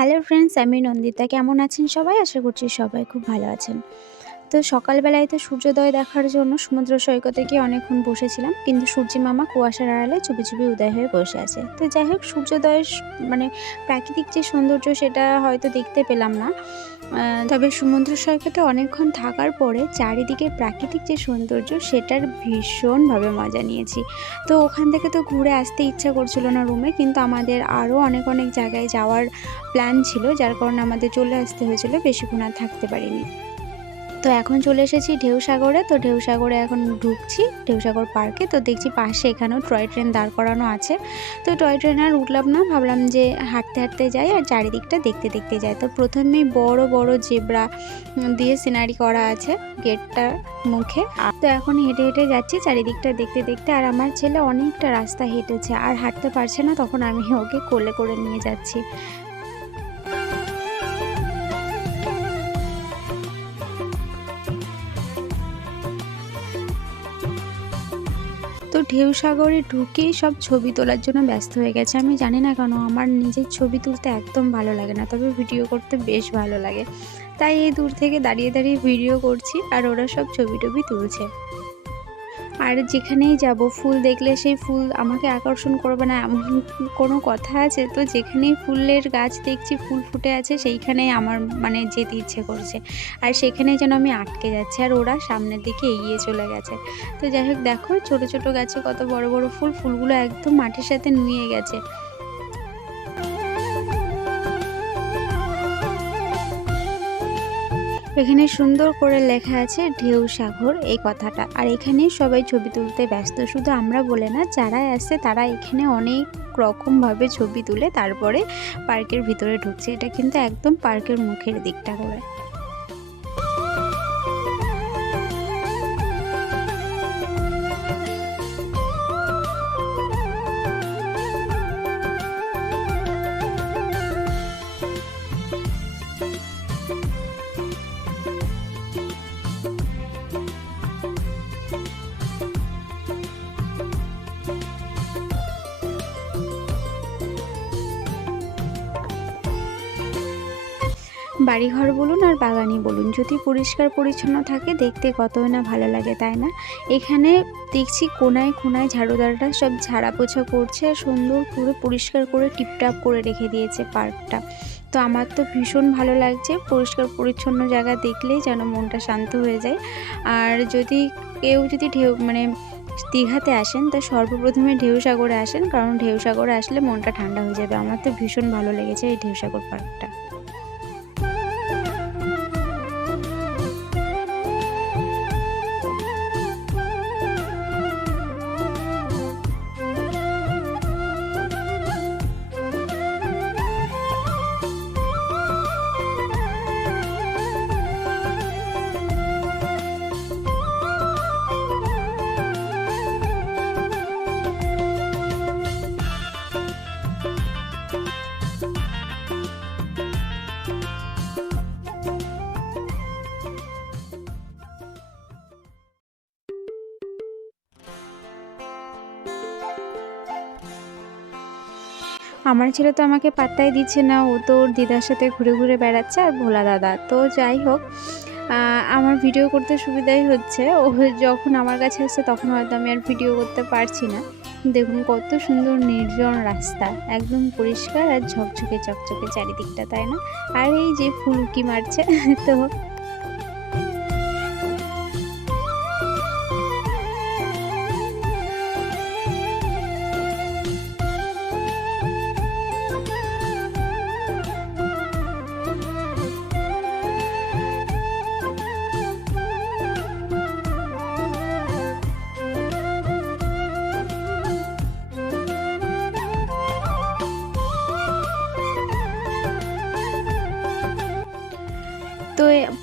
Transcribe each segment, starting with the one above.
Hello friends আমি নন্দিতা। কেমন আছেন সবাই? আশা করছি সবাই খুব ভালো আছেন। তো সকালবেলায় তো সূর্যোদয় দেখার জন্য সমুদ্র সৈকতে গিয়ে অনেকক্ষণ বসেছিলাম, কিন্তু সূর্যি মামা কুয়াশার আড়ালে চুপি চুপি উদয় হয়ে বসে আছে। তো যাই হোক, সূর্যোদয়ের মানে প্রাকৃতিক যে সৌন্দর্য সেটা হয়তো দেখতে পেলাম না। তবে সমুদ্র সৈকতে অনেকক্ষণ থাকার পরে চারিদিকে প্রাকৃতিক যে সৌন্দর্য, সেটার ভীষণভাবে মজা নিয়েছি। তো ওখান থেকে তো ঘুরে আসতে ইচ্ছা করছিল না রুমে কিন্তু আমাদের আরও অনেক অনেক জায়গায় যাওয়ার প্ল্যান ছিল, যার কারণে আমাদের চলে আসতে হয়েছিল, বেশিক্ষণ আর থাকতে পারিনি। তো এখন চলে এসেছি ঢেউসাগরে। তো ঢেউসাগরে এখন ঢুকছি, ঢেউসাগর পার্কে। তো দেখছি পাশে এখানেও টয় ট্রেন দাঁড় করানো আছে। তো টয় ট্রেন আর উঠলাম না, ভাবলাম যে হাঁটতে হাঁটতে যাই আর চারিদিকটা দেখতে দেখতে যাই। তো প্রথমেই বড় বড় জেব্রা দিয়ে সিনারি করা আছে গেটটার মুখে। তো এখন হেঁটে হেঁটে যাচ্ছি চারিদিকটা দেখতে দেখতে আর আমার ছেলে অনেকটা রাস্তা হেঁটেছে আর হাঁটতে পারছে না, তখন আমি ওকে কোলে করে নিয়ে যাচ্ছি। তো ঢেউ সাগরে ঢুকেই সব ছবি তোলার জন্য ব্যস্ত হয়ে গেছে। আমি জানি না কেন, আমার নিজের ছবি তুলতে একদম ভালো লাগে না, তবে ভিডিও করতে বেশ ভালো লাগে। তাই এই দূর থেকে দাঁড়িয়ে দাঁড়িয়ে ভিডিও করছি আর ওরা সব ছবি টবি তুলছে। আর যেখানেই যাব, ফুল দেখলে সেই ফুল আমাকে আকর্ষণ করবে না, এমন কোনো কথা আছে? তো যেখানেই ফুলের গাছ দেখছি, ফুল ফুটে আছে, সেইখানেই আমার মানে যেতে ইচ্ছে করছে। আর সেখানে যেন আমি আটকে যাচ্ছি, আর ওরা সামনের দিকে এগিয়ে চলে গেছে। তো যাই হোক, দেখো ছোট ছোট গাছে কত বড় বড় ফুল, ফুলগুলো একদম মাটির সাথে নুয়ে গেছে। এখানে সুন্দর করে লেখা আছে, ঢেউ সাগর এই কথাটা। আর এখানে সবাই ছবি তুলতে ব্যস্ত। শুধু আমরা বলে না যারা আসছে তারা এখানে অনেক রকমভাবে ছবি তুলে তারপরে পার্কের ভিতরে ঢুকছে। এটা কিন্তু একদম পার্কের মুখের দিকটা করে। বাড়িঘর বলুন আর বাগানই বলুন। যদি পরিষ্কার পরিচ্ছন্ন থাকে, দেখতে কতই না ভালো লাগে, তাই না? এখানে দেখছি কোনায় কোনায় ঝাড়ুদাররা সব ঝাড়া পোছা করছে আর সুন্দর করে পরিষ্কার করে টিপটাপ করে রেখে দিয়েছে পার্কটা। তো আমার তো ভীষণ ভালো লাগছে পরিষ্কার পরিচ্ছন্ন জায়গা দেখলেই যেন মনটা শান্ত হয়ে যায়। আর যদি কেউ যদি ঢেউ মানে দীঘাতে আসেন, তা সর্বপ্রথমে ঢেউ সাগরে আসেন, কারণ ঢেউ সাগরে আসলে মনটা ঠান্ডা হয়ে যাবে। আমার তো ভীষণ ভালো লেগেছে এই ঢেউ সাগর পার্কটা। আমার ছেলে তো আমাকে পাত্তাই দিচ্ছে না, ও তো ওর দিদার সাথে ঘুরে ঘুরে বেড়াচ্ছে আর ভোলা দাদা। তো যাই হোক আমার ভিডিও করতে সুবিধাই হচ্ছে। ও যখন আমার কাছে আসছে তখন হয়তো আমি আর ভিডিও করতে পারছি না। দেখুন কত সুন্দর নির্জন রাস্তা, একদম পরিষ্কার আর ঝকঝকে চকচকে চারিদিকটা, তাই না? আর এই যে ফুলকি মারছে, তো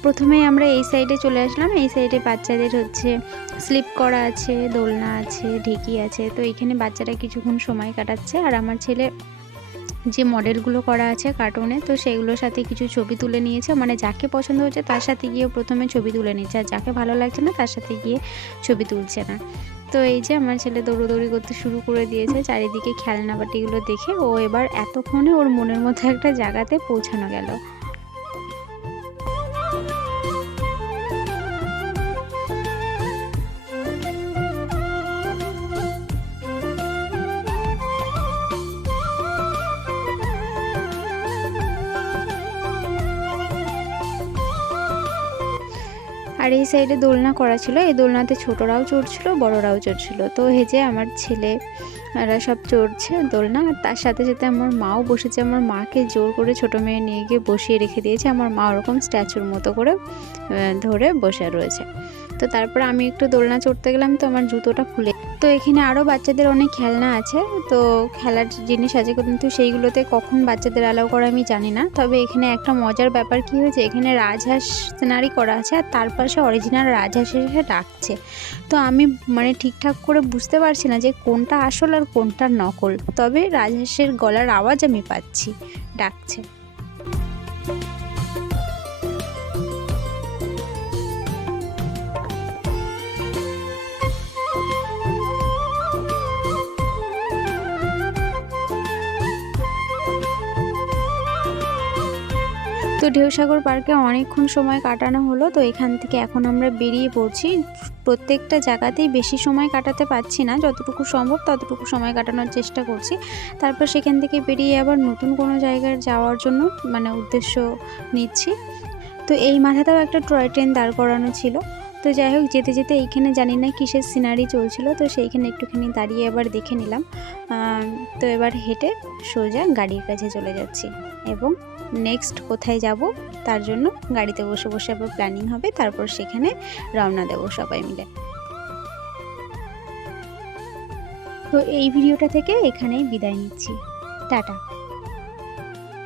প্রথমেই আমরা এই সাইডে চলে আসলাম। এই সাইডে বাচ্চাদের হচ্ছে স্লিপ করা আছে, দোলনা আছে, ঢেকি আছে। তো এখানে বাচ্চারা কিছুক্ষণ সময় কাটাচ্ছে। আর আমার ছেলে যে মডেলগুলো করা আছে কার্টুনে তো সেগুলোর সাথে কিছু ছবি তুলে নিয়েছে। মানে যাকে পছন্দ হচ্ছে তার সাথে গিয়ে প্রথমে ছবি তুলে নিচ্ছে। আর যাকে ভালো লাগছে না তার সাথে গিয়ে ছবি তুলছে না। তো এই যে আমার ছেলে দৌড়োদৌড়ি করতে শুরু করে দিয়েছে চারিদিকে খেলনা বাটিগুলো দেখে। ও এবার এতক্ষণে ওর মনের মতো একটা জায়গাতে পৌঁছানো গেল। আর এই সাইডে দোলনা করা ছিল। এই দোলনাতে ছোটরাও চড়ছিল, বড়রাও চড়ছিল। তো হেজে আমার ছেলে, এরা সব চড়ছে দোলনা। আর তার সাথে সাথে আমার মাও বসেছে। আমার মাকে জোর করে ছোট মেয়ে নিয়ে গিয়ে বসিয়ে রেখে দিয়েছে। আমার মা ওরকম স্ট্যাচুর মতো করে ধরে বসে রয়েছে। তো তারপরে আমি একটু দোলনা চড়তে গেলাম, তো আমার জুতোটা খুলে। তো এখানে আরও বাচ্চাদের অনেক খেলনা আছে, তো খেলার জিনিস আছে, কিন্তু সেইগুলোতে কখন বাচ্চাদের অ্যালাউ করা আমি জানি না। তবে এখানে একটা মজার ব্যাপার কি হয়েছে, এখানে রাজহাঁস সিনারি করা আছে আর তার পাশে অরিজিনাল রাজহাঁস এসে ডাকছে। তো আমি মানে ঠিকঠাক করে বুঝতে পারছি না যে কোনটা আসল আর কোনটা নকল, তবে রাজহাঁসের গলার আওয়াজ আমি পাচ্ছি, ডাকছে। তো ঢেউসাগর পার্কে অনেকক্ষণ সময় কাটানো হলো, তো এখান থেকে এখন আমরা বেরিয়ে পড়ছি। প্রত্যেকটা জায়গাতেই বেশি সময় কাটাতে পারছি না, যতটুকু সম্ভব ততটুকু সময় কাটানোর চেষ্টা করছি। তারপর সেখান থেকে বেরিয়ে আবার নতুন কোনো জায়গায় যাওয়ার জন্য মানে উদ্দেশ্য নিচ্ছি। তো এই মাথাতেও একটা টয় ট্রেন দাঁড় করানো ছিল। তো যাই হোক, যেতে যেতে এইখানে জানি না কিসের সিনারি চলছিল, তো সেইখানে একটুখানি দাঁড়িয়ে এবার দেখে নিলাম। তো এবার হেঁটে সোজা গাড়ির কাছে চলে যাচ্ছি এবং নেক্সট কোথায় যাব, তার জন্য গাড়িতে বসে বসে আবার প্ল্যানিং হবে, তারপর সেখানে রওনা দেব সবাই মিলে। তো এই ভিডিওটা থেকে এখানেই বিদায় নিচ্ছি। টাটা।